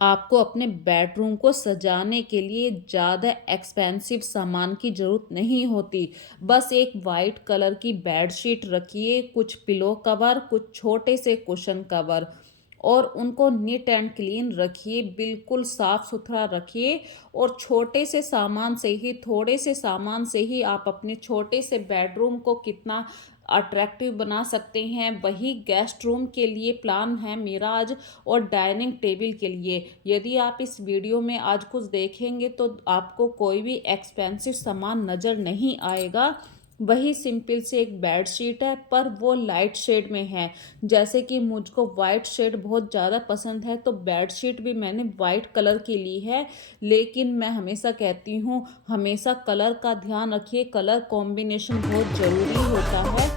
आपको अपने बेडरूम को सजाने के लिए ज़्यादा एक्सपेंसिव सामान की ज़रूरत नहीं होती। बस एक वाइट कलर की बेडशीट रखिए, कुछ पिलो कवर, कुछ छोटे से कुशन कवर और उनको नीट एंड क्लीन रखिए, बिल्कुल साफ-सुथरा रखिए और छोटे से सामान से ही, थोड़े से सामान से ही आप अपने छोटे से बेडरूम को कितना अट्रैक्टिव बना सकते हैं। वही गेस्ट रूम के लिए प्लान है मेरा आज और डाइनिंग टेबल के लिए। यदि आप इस वीडियो में आज कुछ देखेंगे तो आपको कोई भी एक्सपेंसिव सामान नज़र नहीं आएगा। वही सिंपल से एक बेडशीट है पर वो लाइट शेड में है। जैसे कि मुझको वाइट शेड बहुत ज़्यादा पसंद है तो बेडशीट भी मैंने वाइट कलर की ली है। लेकिन मैं हमेशा कहती हूँ, हमेशा कलर का ध्यान रखिए, कलर कॉम्बिनेशन बहुत ज़रूरी होता है।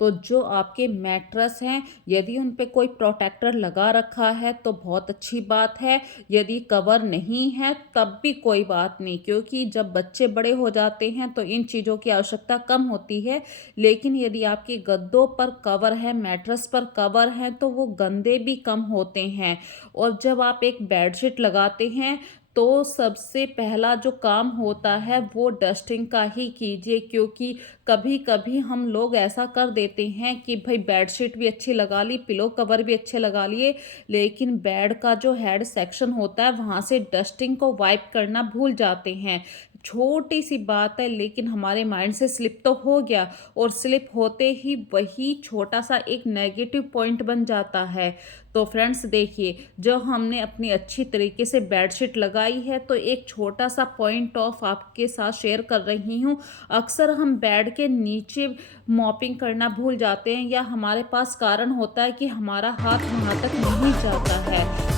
तो जो आपके मैट्रेस हैं, यदि उन पे कोई प्रोटेक्टर लगा रखा है तो बहुत अच्छी बात है। यदि कवर नहीं है तब भी कोई बात नहीं, क्योंकि जब बच्चे बड़े हो जाते हैं तो इन चीज़ों की आवश्यकता कम होती है। लेकिन यदि आपके गद्दों पर कवर है, मैट्रेस पर कवर है तो वो गंदे भी कम होते हैं। और जब आप एक बेडशीट लगाते हैं तो सबसे पहला जो काम होता है वो डस्टिंग का ही कीजिए, क्योंकि कभी-कभी हम लोग ऐसा कर देते हैं कि भई बेडशीट भी अच्छी लगा ली, पिलो कवर भी अच्छे लगा लिए, लेकिन बेड का जो हेड सेक्शन होता है वहाँ से डस्टिंग को वाइप करना भूल जाते हैं। छोटी सी बात है लेकिन हमारे माइंड से स्लिप तो हो गया और स्लिप होते ही वही छोटा-सा एक नेगेटिव पॉइंट बन जाता है। तो फ्रेंड्स देखिए, जब हमने अपनी अच्छी तरीके से बेडशीट लगाई है तो एक छोटा-सा पॉइंट ऑफ आपके साथ शेयर कर रही हूँ। अक्सर हम बेड के नीचे मॉपिंग करना भूल जाते हैं या हमारे पास कारण होता है कि हमारा हाथ वहाँ तक नहीं जाता है।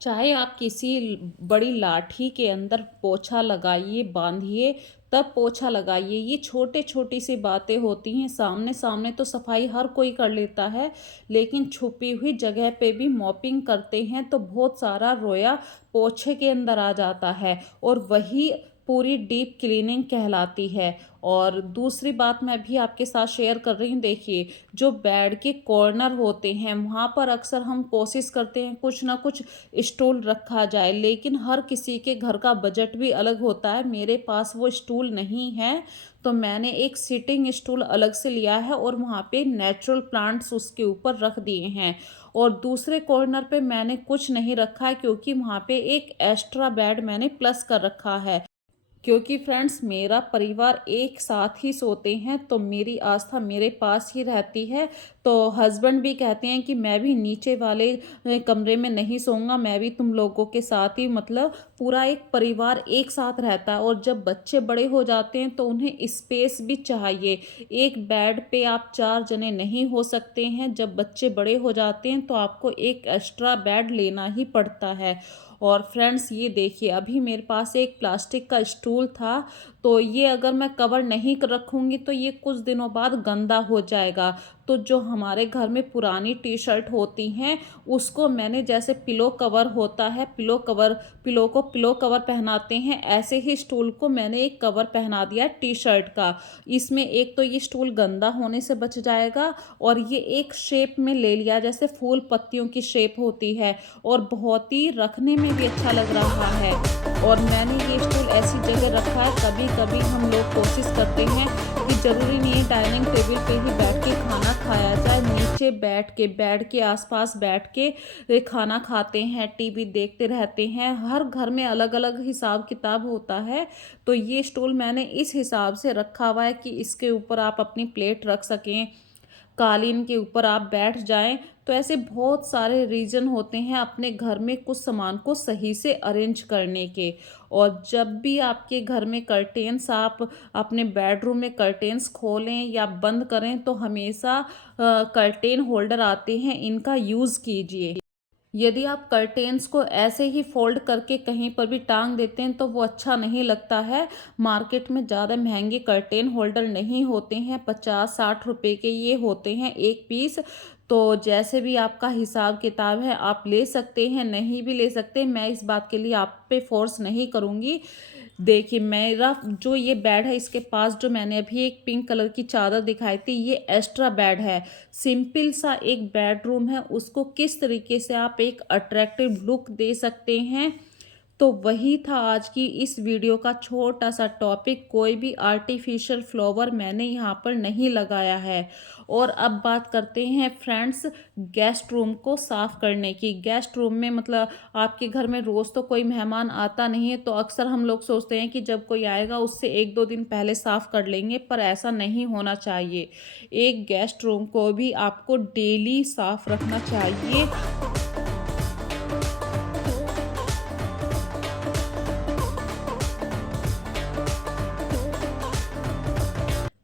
चाहे आप किसी बड़ी लाठी के अंदर पोछा लगाइए, बांधिए, तब पोछा लगाइए। ये छोटे-छोटी सी बातें होती हैं, सामने-सामने तो सफाई हर कोई कर लेता है, लेकिन छुपी हुई जगह पे भी मॉपिंग करते हैं तो बहुत सारा रोया पोछे के अंदर आ जाता है और वही पूरी डीप क्लीनिंग कहलाती है। और दूसरी बात मैं भी आपके साथ शेयर कर रही हूँ, देखिए, जो बेड के कॉर्नर होते हैं, वहाँ पर अक्सर हम कोशिश करते हैं कुछ ना कुछ स्टूल रखा जाए, लेकिन हर किसी के घर का बजट भी अलग होता है। मेरे पास वो स्टूल नहीं है तो मैंने एक सिटिंग स्टूल अलग से लिया है और वहाँ पे नेचुरल प्लांट्स उसके ऊपर रख दिए हैं। और दूसरे कॉर्नर पे मैंने कुछ नहीं रखा है, क्योंकि वहाँ पे एक एक्स्ट्रा बेड मैंने प्लस कर रखा है। क्योंकि फ्रेंड्स मेरा परिवार एक साथ ही सोते हैं तो मेरी आस्था मेरे पास ही रहती है। तो हस्बैंड भी कहते हैं कि मैं भी नीचे वाले कमरे में नहीं सोऊंगा, मैं भी तुम लोगों के साथ ही, मतलब पूरा एक परिवार एक साथ रहता है। और जब बच्चे बड़े हो जाते हैं तो उन्हें स्पेस भी चाहिए। एक बेड पे आप 4 जने नहीं हो सकते हैं। जब बच्चे बड़े हो जाते हैं तो आपको एक एक्स्ट्रा बेड लेना ही पड़ता है। और फ्रेंड्स ये देखिए, अभी मेरे पास एक प्लास्टिक का स्टूल था, तो ये अगर मैं कवर नहीं रखूँगी तो ये कुछ दिनों बाद गंदा हो जाएगा। तो जो हमारे घर में पुरानी टी शर्ट होती हैं उसको मैंने, जैसे पिलो कवर होता है, पिलो को पिलो कवर पहनाते हैं, ऐसे ही स्टूल को मैंने एक कवर पहना दिया टी शर्ट का। इसमें एक तो ये स्टूल गंदा होने से बच जाएगा और ये एक शेप में ले लिया, जैसे फूल पत्तियों की शेप होती है और बहुत ही रखने में भी अच्छा लग रहा है। और मैंने ये स्टूल ऐसी जगह रखा है, कभी-कभी हम लोग कोशिश करते हैं कि ज़रूरी नहीं है डाइनिंग टेबल पे ही बैठ के खाना खाया जाए, नीचे बैठ के बेड के आस-पास बैठ के खाना खाते हैं, टीवी देखते रहते हैं। हर घर में अलग-अलग हिसाब-किताब होता है, तो ये स्टूल मैंने इस हिसाब से रखा हुआ है कि इसके ऊपर आप अपनी प्लेट रख सकें, कालीन के ऊपर आप बैठ जाएँ। तो ऐसे बहुत सारे रीज़न होते हैं अपने घर में कुछ सामान को सही से अरेंज करने के। और जब भी आपके घर में कर्टेन्स, आप अपने बेडरूम में कर्टेन्स खोलें या बंद करें तो हमेशा कर्टेन होल्डर आते हैं, इनका यूज़ कीजिए। यदि आप कर्टेन्स को ऐसे ही फोल्ड करके कहीं पर भी टांग देते हैं तो वो अच्छा नहीं लगता है। मार्केट में ज़्यादा महंगे कर्टेन होल्डर नहीं होते हैं, 50-60 रुपए के ये होते हैं एक पीस। तो जैसे भी आपका हिसाब किताब है आप ले सकते हैं, नहीं भी ले सकते, मैं इस बात के लिए आप पे फोर्स नहीं करूँगी। देखिए मेरा जो ये बेड है इसके पास जो मैंने अभी एक पिंक कलर की चादर दिखाई थी, ये एक्स्ट्रा बेड है। सिंपल सा एक बेडरूम है, उसको किस तरीके से आप एक अट्रैक्टिव लुक दे सकते हैं, तो वही था आज की इस वीडियो का छोटा सा टॉपिक। कोई भी आर्टिफिशियल फ्लावर मैंने यहाँ पर नहीं लगाया है। और अब बात करते हैं फ्रेंड्स गेस्ट रूम को साफ़ करने की। गेस्ट रूम में मतलब आपके घर में रोज़ तो कोई मेहमान आता नहीं है, तो अक्सर हम लोग सोचते हैं कि जब कोई आएगा उससे 1-2 दिन पहले साफ़ कर लेंगे, पर ऐसा नहीं होना चाहिए। एक गेस्ट रूम को भी आपको डेली साफ़ रखना चाहिए।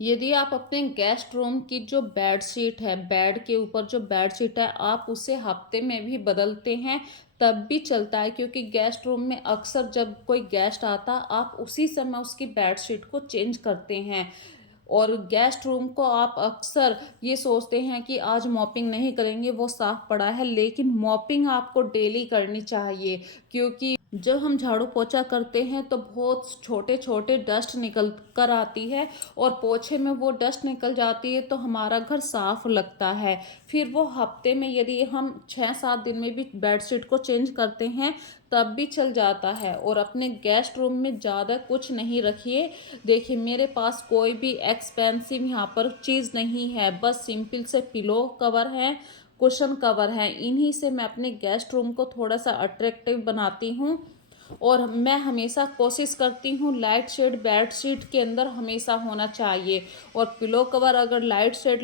यदि आप अपने गेस्ट रूम की जो बेडशीट है, बेड के ऊपर जो बेडशीट है, आप उसे हफ्ते में भी बदलते हैं तब भी चलता है, क्योंकि गेस्ट रूम में अक्सर जब कोई गेस्ट आता आप उसी समय उसकी बेडशीट को चेंज करते हैं। और गेस्ट रूम को आप अक्सर ये सोचते हैं कि आज मॉपिंग नहीं करेंगे, वो साफ पड़ा है, लेकिन मॉपिंग आपको डेली करनी चाहिए। क्योंकि जब हम झाड़ू पोछा करते हैं तो बहुत छोटे छोटे डस्ट निकल कर आती है, और पोछे में वो डस्ट निकल जाती है तो हमारा घर साफ लगता है। फिर वो हफ्ते में यदि हम 6-7 दिन में भी बेडशीट को चेंज करते हैं तब भी चल जाता है। और अपने गेस्ट रूम में ज़्यादा कुछ नहीं रखिए। देखिए मेरे पास कोई भी एक्सपेंसिव यहाँ पर चीज़ नहीं है, बस सिंपल से पिलो कवर है, कुशन कवर है, इन्हीं से मैं अपने गेस्ट रूम को थोड़ा सा अट्रैक्टिव बनाती हूँ। और मैं हमेशा कोशिश करती हूँ लाइट शेड बेडशीट के अंदर हमेशा होना चाहिए। और पिलो कवर अगर लाइट शेड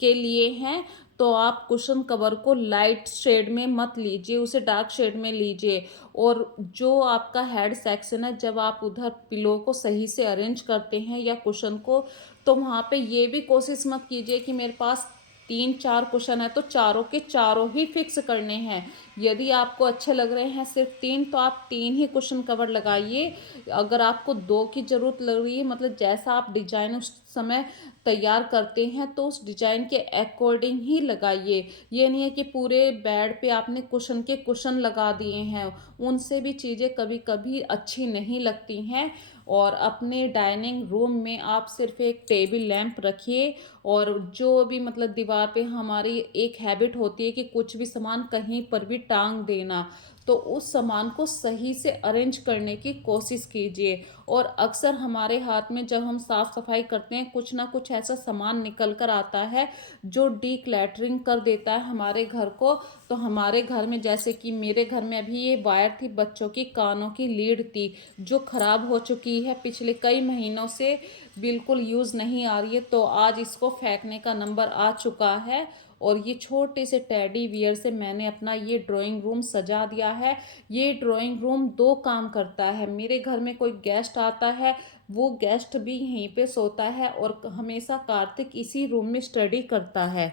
के लिए हैं तो आप कुशन कवर को लाइट शेड में मत लीजिए, उसे डार्क शेड में लीजिए। और जो आपका हेड सेक्शन है, जब आप उधर पिलो को सही से अरेंज करते हैं या कुशन को, तो वहाँ पे ये भी कोशिश मत कीजिए कि मेरे पास 3-4 कुशन है तो चारों के चारों ही फिक्स करने हैं। यदि आपको अच्छे लग रहे हैं सिर्फ 3, तो आप 3 ही कुशन कवर लगाइए। अगर आपको 2 की ज़रूरत लग रही है, मतलब जैसा आप डिजाइन उस समय तैयार करते हैं तो उस डिजाइन के अकॉर्डिंग ही लगाइए। ये नहीं है कि पूरे बेड पे आपने कुशन के कुशन लगा दिए हैं, उनसे भी चीज़ें कभी कभी अच्छी नहीं लगती हैं। और अपने डाइनिंग रूम में आप सिर्फ एक टेबल लैंप रखिए। और जो भी मतलब दीवार पे हमारी एक हैबिट होती है कि कुछ भी सामान कहीं पर भी टांग देना, तो उस सामान को सही से अरेंज करने की कोशिश कीजिए। और अक्सर हमारे हाथ में जब हम साफ़ सफाई करते हैं कुछ ना कुछ ऐसा सामान निकल कर आता है जो डीक्लैटरिंग कर देता है हमारे घर को। तो हमारे घर में जैसे कि मेरे घर में अभी ये वायर थी, बच्चों की कानों की लीड थी जो ख़राब हो चुकी है, पिछले कई महीनों से बिल्कुल यूज़ नहीं आ रही है, तो आज इसको फेंकने का नंबर आ चुका है। और ये छोटे से टेडी बियर से मैंने अपना ये ड्राइंग रूम सजा दिया है। ये ड्राइंग रूम 2 काम करता है। मेरे घर में कोई गेस्ट आता है, वो गेस्ट भी यहीं पे सोता है, और हमेशा कार्तिक इसी रूम में स्टडी करता है।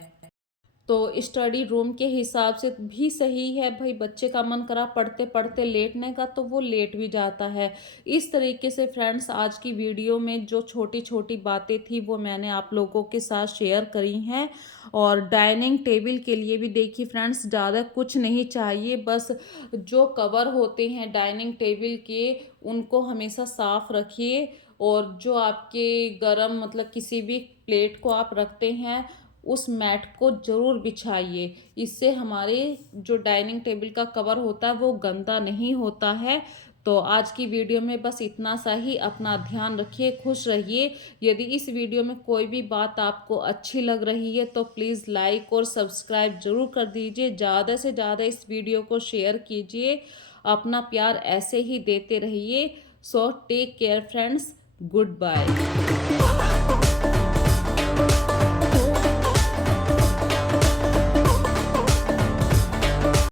तो स्टडी रूम के हिसाब से भी सही है भाई, बच्चे का मन करा पढ़ते पढ़ते लेटने का तो वो लेट भी जाता है। इस तरीके से फ्रेंड्स आज की वीडियो में जो छोटी छोटी बातें थी वो मैंने आप लोगों के साथ शेयर करी हैं। और डाइनिंग टेबल के लिए भी देखिए फ्रेंड्स ज़्यादा कुछ नहीं चाहिए, बस जो कवर होते हैं डाइनिंग टेबल के उनको हमेशा साफ़ रखिए। और जो आपके गरम मतलब किसी भी प्लेट को आप रखते हैं उस मैट को ज़रूर बिछाइए। इससे हमारे जो डाइनिंग टेबल का कवर होता है वो गंदा नहीं होता है। तो आज की वीडियो में बस इतना सा ही। अपना ध्यान रखिए, खुश रहिए। यदि इस वीडियो में कोई भी बात आपको अच्छी लग रही है तो प्लीज़ लाइक और सब्सक्राइब ज़रूर कर दीजिए। ज़्यादा से ज़्यादा इस वीडियो को शेयर कीजिए। अपना प्यार ऐसे ही देते रहिए। So take care friends, good bye.